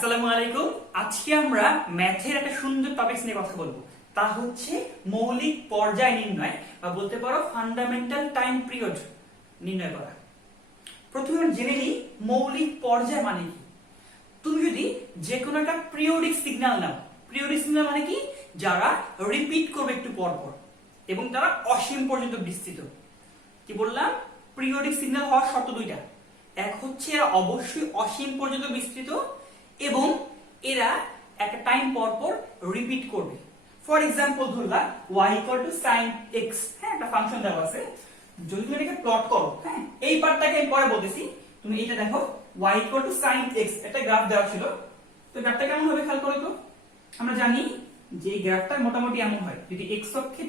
আসসালামু আলাইকুম। আজকে আমরা ম্যাথের একটা সুন্দর টপিক নিয়ে কথা বলবো, তা হচ্ছে মৌলিক পর্যায় নির্ণয় বা বলতে পারো ফান্ডামেন্টাল টাইম পিরিয়ড নির্ণয় করা। প্রথমে আমরা জেনে নিই মৌলিক পর্যায় মানে কি। তুমি যদি যে কোনো একটা পিরিয়ডিক সিগন্যাল নাও, পিরিয়ডিক সিগন্যাল মানে কি, যারা রিপিট করবে একটু পর পর এবং তারা অসীম পর্যন্ত বিস্তৃত। কি বললাম? পিরিয়ডিক সিগন্যাল হওয়ার শর্ত দুইটা, এক হচ্ছে এরা অবশ্যই অসীম পর্যন্ত বিস্তৃত এবং এরা একটা টাইম পর পর রিপিট করবে। ফর এক্সাম্পল ধরলাম y sin x, হ্যাঁ, একটা ফাংশন দেওয়া আছে। যদি তুমি এটাকে প্লট করো, হ্যাঁ, এই পার্টটাকে আমি পরে বলতেছি, তুমি এটা দেখো y sin x, একটা গ্রাফ দেওয়া ছিল। তো গ্রাফটা কেমন হবে খেয়াল করো তো। আমরা জানি যে এই গ্রাফটা মোটামুটি এমন হয়, যদি x অক্ষে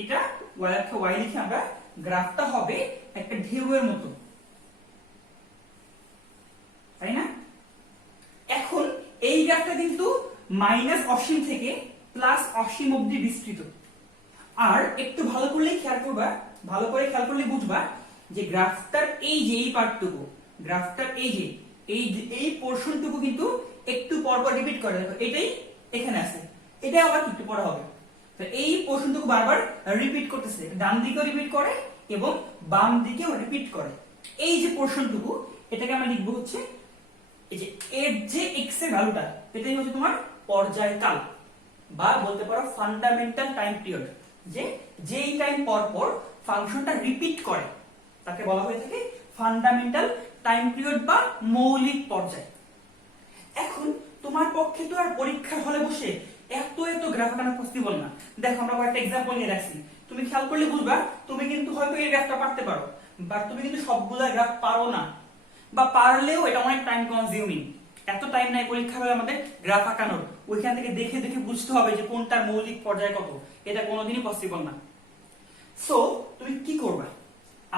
এটা y অক্ষে y লিখে আমরা, গ্রাফটা হবে একটা ঢেউয়ের মতো, তাই না? এখন এই গ্রাফটা কিন্তু মাইনাস অসীম থেকে প্লাস অসীম অবধি বিস্তৃত। আর একটু ভালো করে খেয়াল করবা, ভালো করে খেয়াল করলে বুঝবা যে গ্রাফটার এই যে এই পার্টটুকু, গ্রাফটার এই যে এই পোরশনটুকু কিন্তু একটু পর পর রিপিট করে। দেখো এটাই এখানে আছে, এটা আবার একটু পরে হবে। তো এই পোরশনটুকু বারবার রিপিট করতেছে, ডান দিকেও রিপিট করে এবং বাম দিকেও রিপিট করে। এই যে পোরশনটুকু, এটাকে আমরা লিখবো হচ্ছে এই যে এর যে x এর ভ্যালুটা, এটাই হচ্ছে তোমার পর্যায়কাল বা বলতে পারো ফান্ডামেন্টাল টাইম পিরিয়ড। যে যেই টাইম পর পর ফাংশনটা রিপিট করে তাকে বলা হয়ে থাকে ফান্ডামেন্টাল টাইম পিরিয়ড বা মৌলিক পর্যায়। এখন তোমার পক্ষে তো আর পরীক্ষার হলে বসে এত এত গ্রাফ আঁকানো পসিবল না। দেখো আমরা একটা एग्जांपल নিয়ে রাখছি, তুমি খেয়াল করলে বুঝবা তুমি কিন্তু হয়তো এই গ্রাফটা পারতে পারো, বাট তুমি কিন্তু সবগুলা গ্রাফ পারো না, বা পারলেও এটা অনেক টাইম কনজিউমিং। এত টাইম নাই পরীক্ষা হলে আমাদের গ্রাফ আঁকানোর, ওইখান থেকে দেখে দেখে বুঝতে হবে যে কোনটার মৌলিক পর্যায় কত, এটা কোনোদিনই পসিবল না। সো তুমি কি করবা,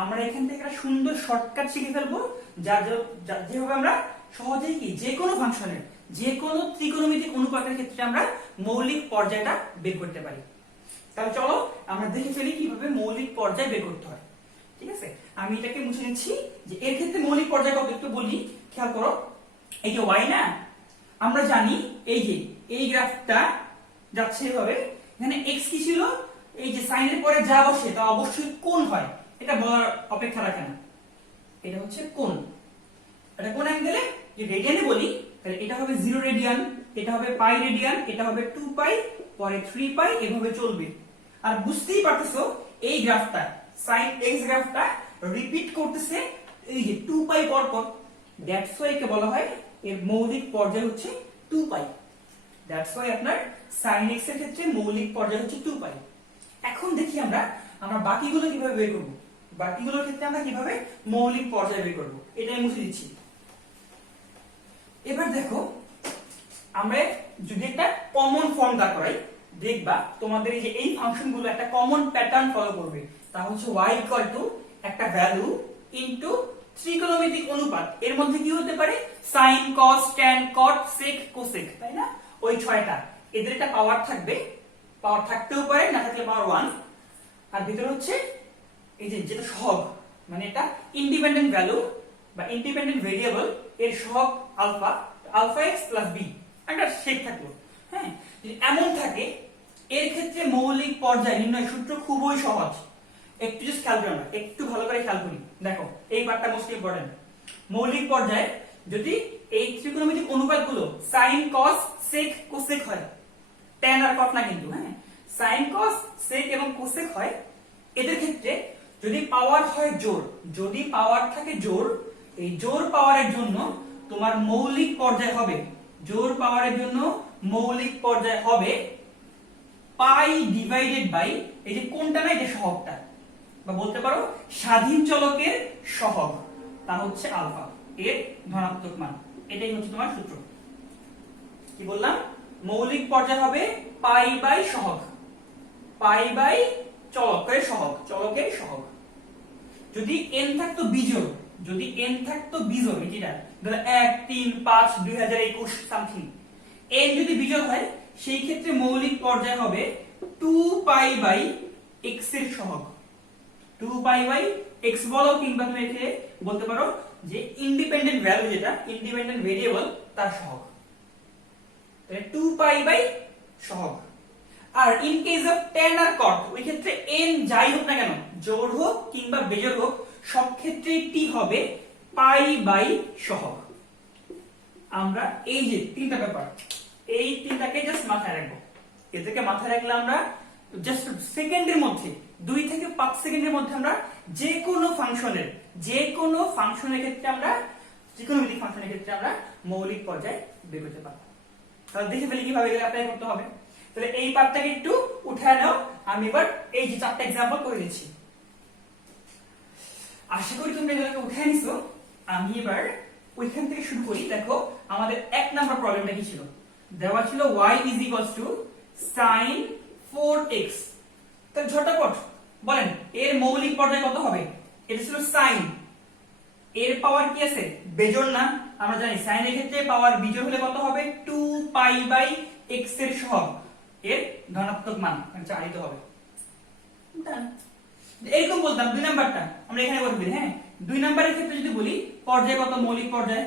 আমরা এখান থেকে একটা সুন্দর শর্টকাট শিখে ফেলবো, যেভাবে আমরা সহজেই কি যে কোনো ফাংশনের যে কোনো ত্রিকোণমিতিক অনুপাতের ক্ষেত্রে আমরা মৌলিক পর্যায়টা বের করতে পারি। তাহলে চলো আমরা দেখে ফেলি কিভাবে মৌলিক পর্যায় বের করতে হয়। ঠিক আছে, আমি এটাকে মুছে নিচ্ছি। যে এর ক্ষেত্রে মৌলিক পর্যায় কত একটু বলি, খেয়াল করো। এই যে y না, আমরা জানি এই যে এই গ্রাফটা যাচ্ছে এভাবে, এখানে x কি ছিল, এই যে সাইনের পরে যা বসে তা অবশ্যই কোণ হয়, এটা বলার অপেক্ষা রাখে না। এটা হচ্ছে কোণ, এটা কোন অ্যাঙ্গেলে, যে রেডিয়ানে বলি তাহলে এটা হবে 0 রেডিয়ান, এটা হবে পাই রেডিয়ান, এটা হবে 2 পাই, পরে 3 পাই, এভাবে চলবে। আর বুঝতেই পারতেছো এই গ্রাফটা sin x গ্রাফটা রিপিট করতেছে এই যে 2 পাই পর পর। দ্যাটস ওয়াই কে বলা হয় এর মৌলিক পর্যায় হচ্ছে 2 পাই। দ্যাটস ওয়াই আপনার sin x এর ক্ষেত্রে মৌলিক পর্যায় হচ্ছে 2 পাই। এখন দেখি আমরা বাকিগুলো কিভাবে বের করব, বাকিগুলোর ক্ষেত্রে আমরা কিভাবে মৌলিক পর্যায় বের করব, এটাই মুছে দিচ্ছি। এবার দেখো আমরা যদি একটা কমন ফর্ম দা করাই, দেখবা তোমাদের এই যে এই ফাংশনগুলো একটা কমন প্যাটার্ন ফলো করবে। তা হচ্ছে y একটা ভ্যালু ইনটু ত্রিকোণমিতিক অনুপাত। এর মধ্যে কি হতে পারে, sin cos tan cot sec cosec, তাই না? ওই ছয়টা, এদের একটা পাওয়ার থাকবে, পাওয়ার থাকতেও পারে না থাকলে পাওয়ার 1। আর ভিতরে হচ্ছে এই যে যেটা সহগ, মানে এটা ইন্ডিপেন্ডেন্ট ভ্যালু বা ইন্ডিপেন্ডেন্ট ভেরিয়েবল, এর সহগ আলফা, আলফা x প্লাস বি, একটা শেপ থাকলো। হ্যাঁ, যদি এমন থাকে এর ক্ষেত্রে মৌলিক পর্যায় নির্ণয় সূত্র খুবই সহজ। একটু জাস্ট খেয়াল করো, একটু ভালো করে খেয়াল করি। দেখো এই পার্টটা মোস্ট ইম্পর্টেন্ট। মৌলিক পর্যায়ে যদি এই ত্রিকোণমিতিক অনুপাতগুলো sin cos sec cosec হয়, tan আর cot না কিন্তু, হ্যাঁ, sin cos sec এবং cosec হয়, এদের ক্ষেত্রে যদি পাওয়ার হয় জোড়, যদি পাওয়ার থাকে জোড়, এই জোড় পাওয়ারের জন্য তোমার মৌলিক পর্যায় হবে, জোড় পাওয়ারের জন্য মৌলিক পর্যায় হবে পাই ডিভাইডেড বাই এই যে কোনটা না, এই যে সহগটা, বা বলতে পারো স্বাধীন চলকের সহগ, তা হচ্ছে আলফা, এর ধনাত্মক মান। এটাই হচ্ছে তোমার সূত্র। কি বললাম, মৌলিক পর্যায় হবে পাই বাই সহগ, পাই বাই চলকের সহগ, চলকের সহগ। যদি n থাকতো বিজোড়, যদি n থাকতো বিজোড়, এটা ধরো 1 3 5 2021 সামথিং, n যদি বিজোড় হয় সেই ক্ষেত্রে মৌলিক পর্যায় হবে 2 পাই বাই x এর সহগ। 2 পাই বাই x বলো, কিংবা তুমি একে বলতে পারো যে ইন্ডিপেন্ডেন্ট ভ্যালু, যেটা ইন্ডিপেন্ডেন্ট ভেরিয়েবল, তার সহগ। তাহলে 2 পাই বাই সহগ। আর ইন কেস অফ tan আর cot ওই ক্ষেত্রে n যাই হোক না কেন, জোড় হোক কিংবা বেজোড় হোক, সব ক্ষেত্রে t হবে পাই বাই সহগ। আমরা এই যে তিনটা ব্যাপার, এই তিনটাকে জাস্ট মাথায় রাখবো। এটাকে মাথায় রাখলে আমরা জাস্ট সেকেন্ডের মধ্যে 2 থেকে 5 সেকেন্ডের মধ্যে আমরা যে কোনো ফাংশনের ক্ষেত্রে আমরা মৌলিক পর্যায় বের করতে পারবো। তাহলে দেখে ফেলি কিভাবে অ্যাপ্লাই করতে হবে। তাহলে এই পার্টটাকে একটু উঠায় নাও, আমি এবার এই যে 4টা एग्जांपल করে দিচ্ছি। আশা করি তোমরা এগুলোকে উঠায় নিছো। আমি এবার ওইখান থেকে শুরু করি। দেখো আমাদের 1 নাম্বার প্রবলেমটা কি ছিল, দেওয়া ছিল y sin 4x। তাহলে ঝটপট বলেন এর মৌলিক পর্যায় কত হবে? এটা ছিল sin, এর পাওয়ার কি আছে? বেজোড় না? আমরা জানি sin এর ক্ষেত্রে পাওয়ার বিজোড় হলে কত হবে? 2 পাই বাই x এর সহগ, এর ধনাত্মক মান চালিত হবে। এরকম বলতাম 2 নাম্বারটা আমরা এখানে বলবি। হ্যাঁ, 2 নাম্বারের ক্ষেত্রে যদি বলি পর্যায় কত, মৌলিক পর্যায়,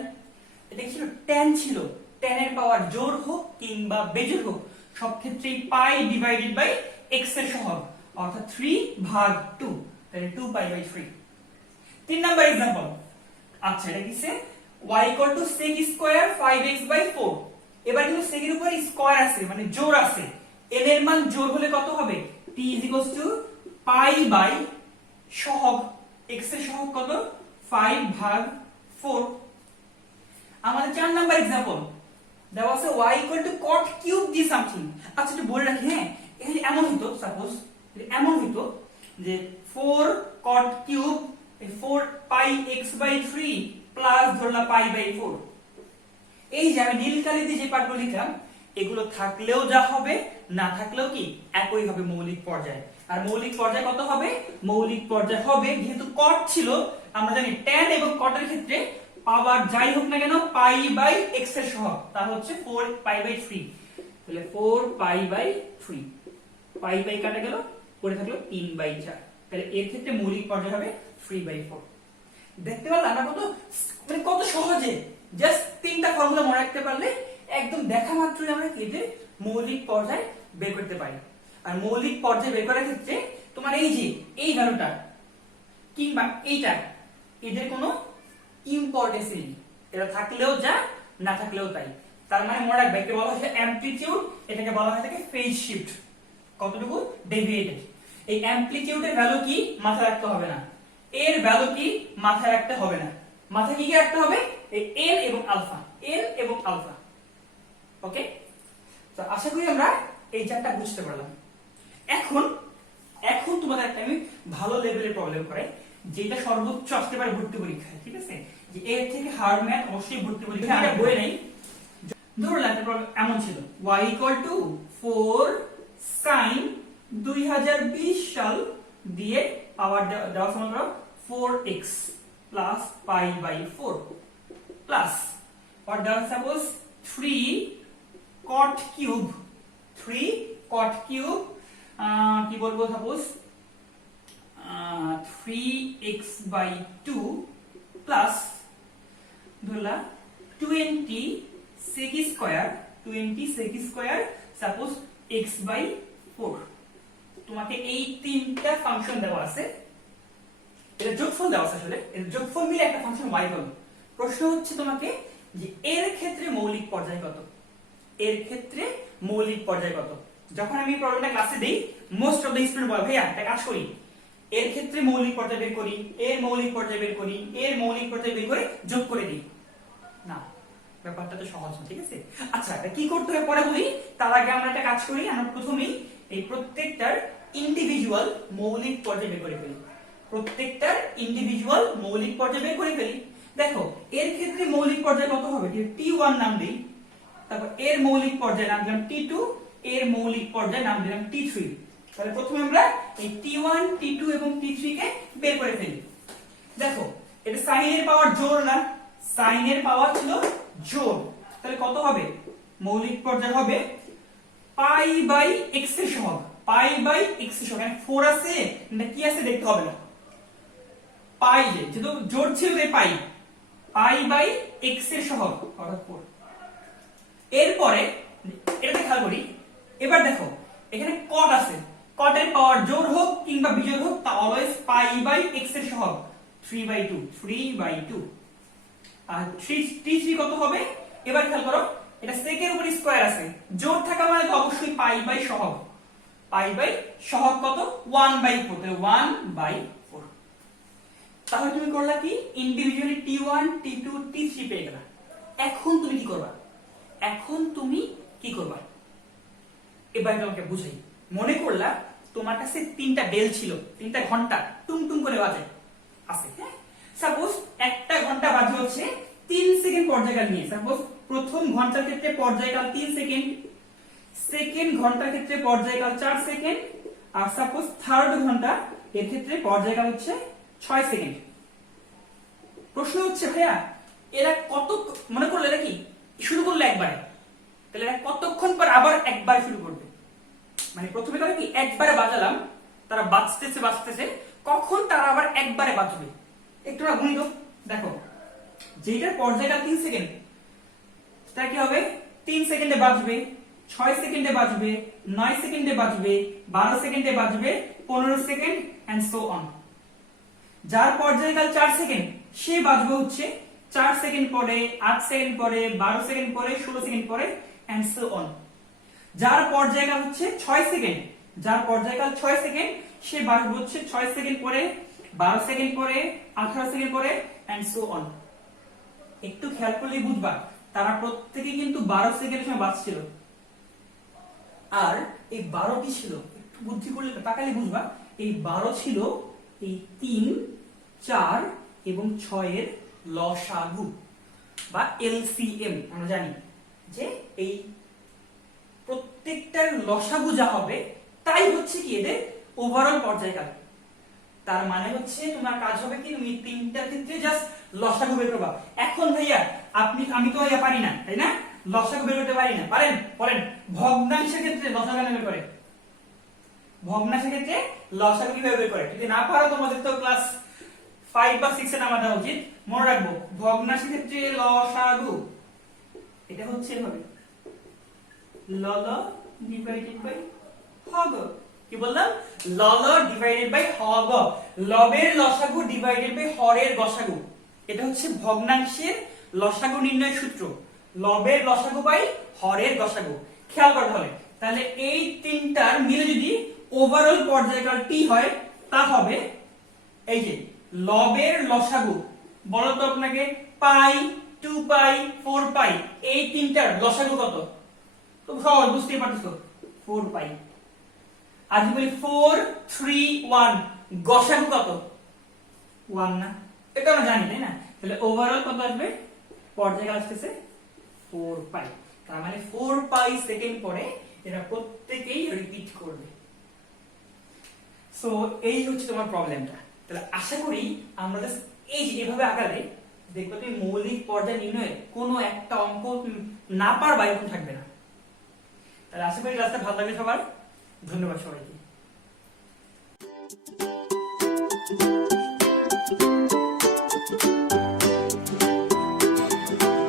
এটা ছিল tan ছিল। tan এর পাওয়ার জোড় হোক কিংবা বেজোড় হোক, সব ক্ষেত্রেই পাই ডিভাইডেড বাই x এর সহগ, অর্থাৎ 3 ভাগ 2, তাহলে 2 পাই বাই 3। 3 number example. আচ্ছা এটা কিসে? y sec square 5x by 4। এবার কিন্তু sec এর উপরে স্কয়ার আছে, মানে জোড় আছে। n এর মান জোড় হলে কত হবে? t পাই বাই সহগ, x এর সহগ কত? 5 ভাগ 4। আমাদের 4 নাম্বার एग्जांपल দেওয়া আছে y cot কিউব দি সামথিং। আচ্ছা একটু বলে রাখি, হ্যাঁ, এখানে এমন হতো, সাপোজ এমন হতো যে 4 cot cube 4 pi x by 3 plus ধরলা পাই বাই 4। এই যে আমি নীল কালি দিয়ে যে পার্টগুলো লিখলাম, এগুলো থাকলেও যা হবে, না থাকলেও কি একই হবে মৌলিক পর্যায়। আর মৌলিক পর্যায় কত হবে? মৌলিক পর্যায় হবে, যেহেতু cot ছিল, আমরা জানি tan এবং cot এর ক্ষেত্রে পাওয়ার যাই হোক না কেন পাই বাই x এর সহগ, তা হচ্ছে 4 পাই বাই 3। তাহলে 4 পাই বাই 3, পাই বাই কাটা গেল, পড়ে থাকলো 3 বাই 4। তাহলে এর ক্ষেত্রে মৌলিক পর্যায় হবে 3 বাই 4। দেখতে পারলে আমরা কত সহজে জাস্ট 3টা ফর্মুলা মনে রাখতে পারলে একদম দেখা মাত্রই আমরা এদের মৌলিক পর্যায় বের করতে পারি। আর মৌলিক পর্যায় বের করার ক্ষেত্রে তোমার এই যে এই ভ্যালুটা কিংবা এইটা, এদের কোনো ইম্পর্টেন্স নেই, এটা থাকলেও যা, না থাকলেও তাই। তার মানে মনে রাখবে, একে বলা হয় অ্যামপ্লিটিউড, এটাকে বলা হয় থাকে ফেজ শিফট, কতটুকু ডেভিয়েটেড। এই অ্যামপ্লিটিউডের ভ্যালু কি মাথায় রাখতে হবে না, এর ভ্যালু কি মাথায় রাখতে হবে না, মাথায় কি রাখতে হবে? এই n এবং আলফা, n এবং আলফা। ওকে, তো আশা করি আমরা এই চারটা বুঝতে পারলাম। এখন তোমাদের একটা আমি ভালো লেভেলের প্রবলেম করাই, যেটা সর্বোচ্চ আসতে পারে ভর্তি পরীক্ষায়, ঠিক আছে? যে এর থেকে হার্ড ম্যাথ অবশ্যই ভর্তি পরীক্ষায় এটা বই নেই। ধরুন একটা প্রবলেম এমন ছিল, y 4 sin 2020 সাল দিয়ে পাওয়ার দেওয়া সমান করো 4x plus pi by 4 plus or down suppose 3 cot cube কি বলবো, সাপোজ 3x by 2 প্লাস ধরলা 20 sec square suppose x by 4। তোমাকে এই তিনটা ফাংশন দেওয়া আছে, এটা যোগফল দেওয়া আছে, আসলে এর যোগফল মিলে একটা ফাংশন y পাবো। প্রশ্ন হচ্ছে তোমাকে যে এর ক্ষেত্রে মৌলিক পর্যায় কত, এর ক্ষেত্রে মৌলিক পর্যায় কত। যখন আমি প্রবলেমটা ক্লাসে দেই, মোস্ট অফ দ্য স্টুডেন্ট বলে ভাইয়া একটা কাজ করি, এর ক্ষেত্রে মৌলিক পর্যায় বের করি, এর মৌলিক পর্যায় বের করি, এর মৌলিক পর্যায় বের করে যোগ করে দিই। না, ব্যাপারটা তো সহজ না, ঠিক আছে? আচ্ছা এটা কি করতে হবে পরে বলি, তার আগে আমরা একটা কাজ করি, আমরা প্রথমেই এই প্রত্যেকটার ইন্ডিভিজুয়াল মৌলিক পর্যায় বের করে ফেলি, প্রত্যেকটার ইন্ডিভিজুয়াল মৌলিক পর্যায় বের করে ফেলি। দেখো এর ক্ষেত্রে মৌলিক পর্যায় কত হবে, t1 নাম দেই, তারপর এর মৌলিক পর্যায় নাম দিলাম t2, এর মৌলিক পর্যায় নাম দিলাম t3। তাহলে প্রথমে আমরা এই t1 t2 এবং t3 কে বের করে ফেলি। দেখো এটা sin এর পাওয়ার জোড় না, sin এর পাওয়ার ছিল জোড়, তাহলে কত হবে? মৌলিক পর্যায় হবে পাই বাই x এর সহগ, পাই বাই x এর সহগ, 4 আছে না কি আছে দেখতে হবে না, পাই যেহেতু জোড় ছিল তাই পাই বাই x এর সহগ অর্থাৎ 4। এরপরে খেয়াল করি, এবার দেখো এখানে কট আছে, কটের পাওয়ার জোড় হোক কিংবা বিজোড় হোক তা অলওয়েজ পাই বাই এক্স এর সহগ 3/2 আর 3 কত হবে? এবার খেয়াল করো, এটা সেকের উপর স্কয়ার আছে, জোড় থাকা মানে তো অবশ্যই পাই বাই সহগ, পাই বাই সহগ কত 1/4, তাহলে 1/4। তাহলে তুমি করলা কি ইন্ডিভিজুয়ালি t1 t2 t3 পেয়ে গেলা। এখন তুমি কি করবা? এবার তোমাকে বুঝাই। মনে করলা তোমার কাছে 3টা বেল ছিল, 3টা ঘন্টা টুং করে বাজে আছে, হ্যাঁ? সাপোজ একটা ঘন্টা বাজে হচ্ছে 3 সেকেন্ড পর্যায়কাল নিয়ে। সাপোজ প্রথম ঘন্টার ক্ষেত্রে পর্যায়কাল 3 সেকেন্ড, সেকেন্ড ঘন্টার ক্ষেত্রে পর্যায়কাল 4 সেকেন্ড, আর সাপোজ থার্ড ঘন্টা এর ক্ষেত্রে পর্যায়কাল হচ্ছে 6 সেকেন্ড। প্রশ্ন হচ্ছে ভাইয়া এরা কত, মনে করলে এরা কি শুরু করলে একবারে, তাহলে এরা কতক্ষণ পর আবার একবার শুরু করবে? মানে প্রথমে তারা কি একবারে বাজালাম, তারা বাজতেছে, কখন তারা আবার একবারে বাজবে? একটু না গুনি তো, দেখো যেটার পর্যায়কাল 3 সেকেন্ড সেটা কি হবে? 3 সেকেন্ডে বাজবে, 6 সেকেন্ডে বাজবে, 9 সেকেন্ডে বাজবে, 12 সেকেন্ডে বাজবে, 15 সেকেন্ড এন্ড সো অন। যার পর্যায়কাল 4 সেকেন্ড সে বাজবে হচ্ছে 4 সেকেন্ড পরে, 8 সেকেন্ড পরে, 12 সেকেন্ড পরে, 16 সেকেন্ড পরে এন্ড সো অন। যার পর্যায়কাল হচ্ছে 6 সেকেন্ড, সে বাজবে হচ্ছে 6 সেকেন্ড পরে, 12 সেকেন্ড পরে, 18 সেকেন্ড পরে এন্ড সো অন। একটু খেয়াল করলেই বুঝবা তারা প্রত্যেকে কিন্তু 12 সেকেন্ডের সময় বাজছিল। আর এই 12 কি ছিল? একটু বুদ্ধি করলে তাকালে বুঝবা এই 12 ছিল এই 3, 4 এবং 6 এর লসাগু বা এলসিএম। আমরা জানি যে এই প্রত্যেকটার লসাগু যা হবে তাই হচ্ছে কি এদের ওভারঅল পর্যায়কাল। তার মানে হচ্ছে তোমার কাজ হবে কি তুমি তিনটার ক্ষেত্রে জাস্ট লসাগু বের করবা। এখন ভাইয়া আমি তো ভাইয়া পারি না, তাই না? লসাগু বের করতে পারি না, পারেন? বলেন ভগ্নাংশের ক্ষেত্রে লসাগু বের করে, ভগ্নাংশের ক্ষেত্রে লসাগু কিভাবে বের করে? যদি না পারো তোমাদের তো ক্লাস 5 বা 6 এ নামা দেওয়া উচিত। মনে রাখবো ভগ্নাংশের ক্ষেত্রে লসাগু এটা হচ্ছে এভাবে লল ডিভাইডেড বাই হগ। কি বললাম? লল ডিভাইডেড বাই হগ, লবের লসাগু ডিভাইডেড বাই হরের গসাগু। এটা হচ্ছে ভগ্নাংশের লসাগু নির্ণয় সূত্র, লবের লসাগু বাই হরের গসাগু। খেয়াল করতে হবে, তাহলে এই তিনটার মিলে যদি ওভারঅল পর্যায়কাল টি হয় তা হবে এই যে লবের লসাগু। বলো তো আপনাকে পাই, 2 পাই, 4 পাই, এই তিনটার লসাগু কত? তো সহজ, বুঝতেই পারছো 4 পাই। আর যদি বলি 4, 3, 1 গসাগু কত? 1 না? এটা আমরা জানি তাই না? তাহলে ওভারঅল কত আসবে? পর্যায়কাল আসতেছে 4 পাই। তার মানে 4 পাই সেকেন্ড পরে এরা প্রত্যেকই রিপিট করবে। সো এই হচ্ছে তোমার প্রবলেমটা। তাহলে আশা করি আমরা এই যে এভাবে আগালে দেখবে তুমি মৌলিক পর্যায় নির্ণয়ে কোনো একটা অঙ্ক না পারবা এরকম থাকবে না। তাহলে আশা করি ক্লাসটা ভালো লাগবে সবার। ধন্যবাদ সবাইকে।